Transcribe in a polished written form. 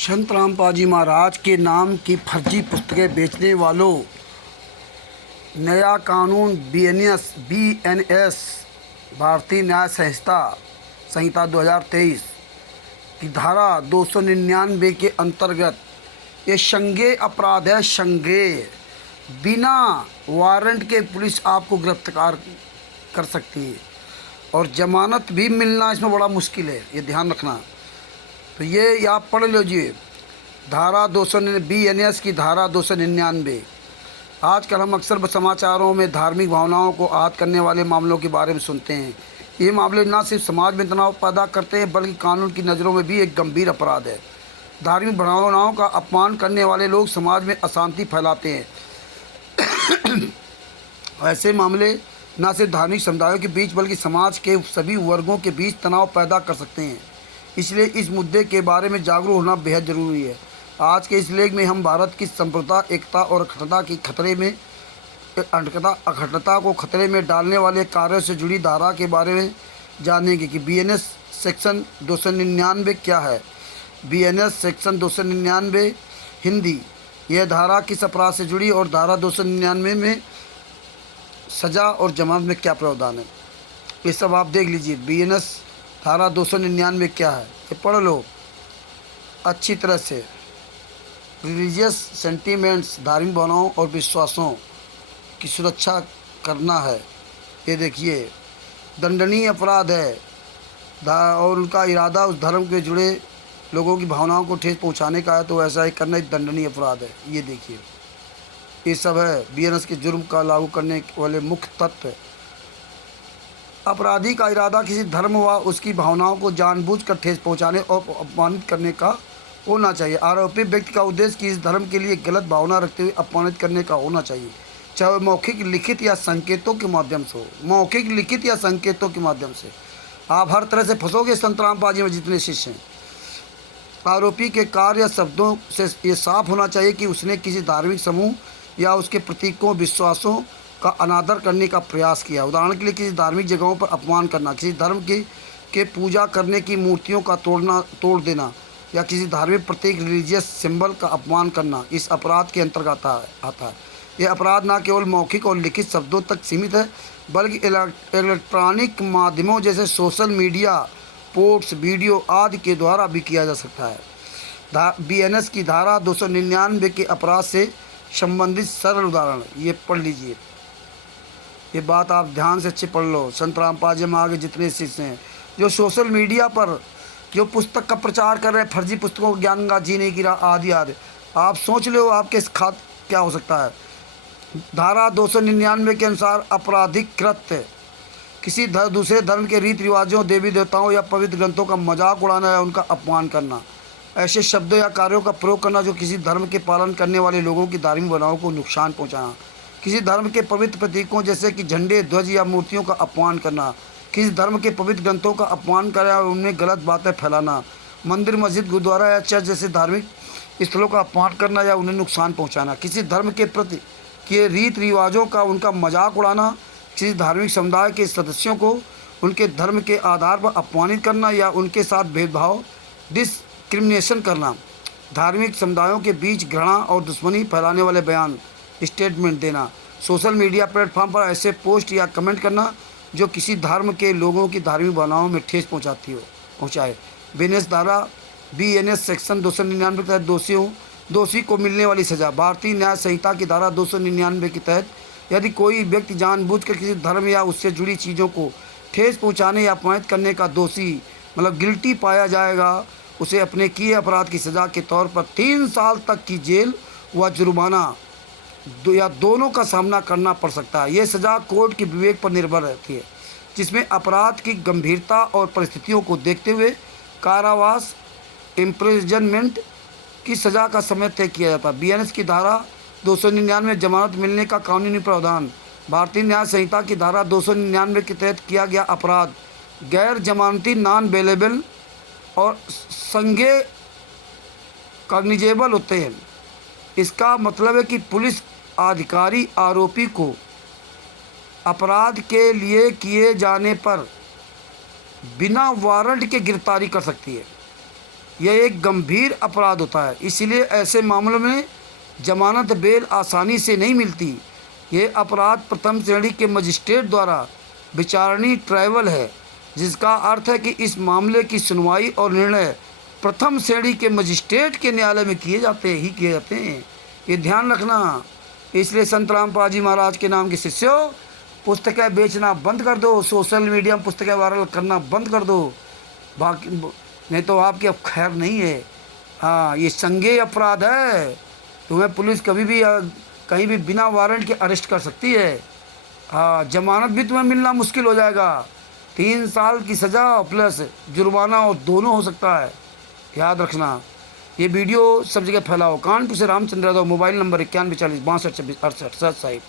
संत रामपाल जी महाराज के नाम की फर्जी पुस्तकें बेचने वालों नया कानून बीएनएस भारतीय न्याय संहिता 2023 की धारा 299 के अंतर्गत ये संज्ञेय अपराध है। संज्ञेय बिना वारंट के पुलिस आपको गिरफ्तार कर सकती है और जमानत भी मिलना इसमें बड़ा मुश्किल है, ये ध्यान रखना। तो ये आप पढ़ लीजिए, धारा 299 बीएनएस की धारा 299। आजकल हम अक्सर समाचारों में धार्मिक भावनाओं को आहत करने वाले मामलों के बारे में सुनते हैं। ये मामले न सिर्फ समाज में तनाव पैदा करते हैं बल्कि कानून की नज़रों में भी एक गंभीर अपराध है। धार्मिक भावनाओं का अपमान करने वाले लोग समाज में अशांति फैलाते हैं। ऐसे मामले न सिर्फ धार्मिक समुदायों के बीच बल्कि समाज के सभी वर्गों के बीच तनाव पैदा कर सकते हैं। इसलिए इस मुद्दे के बारे में जागरूक होना बेहद ज़रूरी है। आज के इस लेख में हम भारत की संप्रभुता, एकता और अखंडता को खतरे में डालने वाले कार्यों से जुड़ी धारा के बारे में जानेंगे कि बीएनएस सेक्शन 299 क्या है। बीएनएस सेक्शन 299 हिंदी, यह धारा किस अपराध से जुड़ी और धारा 299 में सज़ा और जमानत में क्या प्रावधान है, ये सब आप देख लीजिए। बीएनएस धारा 299 क्या है, ये पढ़ लो अच्छी तरह से। रिलीजियस सेंटीमेंट्स, धार्मिक भावनाओं और विश्वासों की सुरक्षा करना है। ये देखिए, दंडनीय अपराध है और उनका इरादा उस धर्म के जुड़े लोगों की भावनाओं को ठेस पहुंचाने का है, तो ऐसा ही करना एक दंडनीय अपराध है। ये देखिए, ये सब है बीएनएस के जुर्म का लागू करने वाले मुख्य तत्व। अपराधी का इरादा किसी धर्म व उसकी भावनाओं को जानबूझकर ठेस पहुंचाने और अपमानित करने का होना चाहिए। आरोपी व्यक्ति का उद्देश्य किसी धर्म के लिए गलत भावना रखते हुए अपमानित करने का होना चाहिए, चाहे मौखिक, लिखित या संकेतों के माध्यम से हो। मौखिक, लिखित या संकेतों के माध्यम से आप हर तरह से फंसोगे। संत रामपाल जी में जितने शिष्य हैं, आरोपी के कार्य या शब्दों से ये साफ होना चाहिए कि उसने किसी धार्मिक समूह या उसके प्रतीकों, विश्वासों का अनादर करने का प्रयास किया। उदाहरण के लिए किसी धार्मिक जगहों पर अपमान करना, किसी धर्म के पूजा करने की मूर्तियों का तोड़ देना या किसी धार्मिक प्रतीक, रिलीजियस सिंबल का अपमान करना इस अपराध के अंतर्गत आता है। यह अपराध न केवल मौखिक और लिखित शब्दों तक सीमित है बल्कि इलेक्ट्रॉनिक माध्यमों जैसे सोशल मीडिया पोस्ट, वीडियो आदि के द्वारा भी किया जा सकता है। बीएनएस की धारा 299 के अपराध से संबंधित सरल उदाहरण ये पढ़ लीजिए। ये बात आप ध्यान से अच्छे पढ़ लो। संत रामपाल जी में आगे जितने शिष्य हैं जो सोशल मीडिया पर जो पुस्तक का प्रचार कर रहे हैं, फर्जी पुस्तकों ज्ञान गंगा, जीने की राह आदि आदि, आप सोच लो आपके साथ क्या हो सकता है। धारा 299 के अनुसार आपराधिक कृत्य किसी दूसरे धर्म के रीति रिवाजों, देवी देवताओं या पवित्र ग्रंथों का मजाक उड़ाना या उनका अपमान करना, ऐसे शब्दों या कार्यों का प्रयोग करना जो किसी धर्म के पालन करने वाले लोगों की धार्मिक भावनाओं को नुकसान पहुंचाना, किसी धर्म के पवित्र प्रतीकों जैसे कि झंडे, ध्वज या मूर्तियों का अपमान करना, किसी धर्म के पवित्र ग्रंथों का अपमान करना और उनमें गलत बातें फैलाना, मंदिर, मस्जिद, गुरुद्वारा या चर्च जैसे धार्मिक स्थलों का अपमान करना या उन्हें नुकसान पहुंचाना, किसी धर्म के प्रति के रीति रिवाजों का उनका मजाक उड़ाना, किसी धार्मिक समुदाय के सदस्यों को उनके धर्म के आधार पर अपमानित करना या उनके साथ भेदभाव, डिस्क्रिमिनेशन करना, धार्मिक समुदायों के बीच घृणा और दुश्मनी फैलाने वाले बयान, स्टेटमेंट देना, सोशल मीडिया प्लेटफॉर्म पर ऐसे पोस्ट या कमेंट करना जो किसी धर्म के लोगों की धार्मिक भावनाओं में ठेस पहुंचाए। बीएनएस सेक्शन 299 के तहत दोषी को मिलने वाली सज़ा। भारतीय न्याय संहिता की धारा 299 के तहत यदि कोई व्यक्ति जानबूझकर किसी धर्म या उससे जुड़ी चीज़ों को ठेस पहुंचाने या अपमानित करने का दोषी गिल्टी पाया जाएगा, उसे अपने किए अपराध की सज़ा के तौर पर 3 साल तक की जेल व जुर्माना या दोनों का सामना करना पड़ सकता है। यह सज़ा कोर्ट के विवेक पर निर्भर रहती है, जिसमें अपराध की गंभीरता और परिस्थितियों को देखते हुए कारावास, इम्प्रिजनमेंट की सज़ा का समय तय किया जाता है। बीएनएस की धारा 299 में जमानत मिलने का कानूनी प्रावधान। भारतीय न्याय संहिता की धारा 299 के तहत किया गया अपराध गैर जमानती, नॉन बेलेबल और संज्ञेय कॉग्निजेबल होते हैं। इसका मतलब है कि पुलिस अधिकारी आरोपी को अपराध के लिए किए जाने पर बिना वारंट के गिरफ्तारी कर सकती है। यह एक गंभीर अपराध होता है। इसलिए ऐसे मामलों में जमानत बेल आसानी से नहीं मिलती। ये अपराध प्रथम श्रेणी के मजिस्ट्रेट द्वारा विचारणीय ट्राइबल है, जिसका अर्थ है कि इस मामले की सुनवाई और निर्णय प्रथम श्रेणी के मजिस्ट्रेट के न्यायालय में किए जाते हैं। ये ध्यान रखना। इसलिए संत रामपाल जी महाराज के नाम के शिष्यों, पुस्तकें बेचना बंद कर दो, सोशल मीडिया में पुस्तकें वायरल करना बंद कर दो, बाकी नहीं तो आपकी अब खैर नहीं है। हाँ, ये संज्ञेय अपराध है। तुम्हें पुलिस कभी भी कहीं भी बिना वारंट के अरेस्ट कर सकती है। हाँ, जमानत भी तुम्हें मिलना मुश्किल हो जाएगा। 3 साल की सज़ा प्लस जुर्माना और दोनों हो सकता है, याद रखना। ये वीडियो सब जगह फैलाओ। कानपुर से रामचंद्र यादव, मोबाइल नंबर 9140 62 26 68 7 साहिब।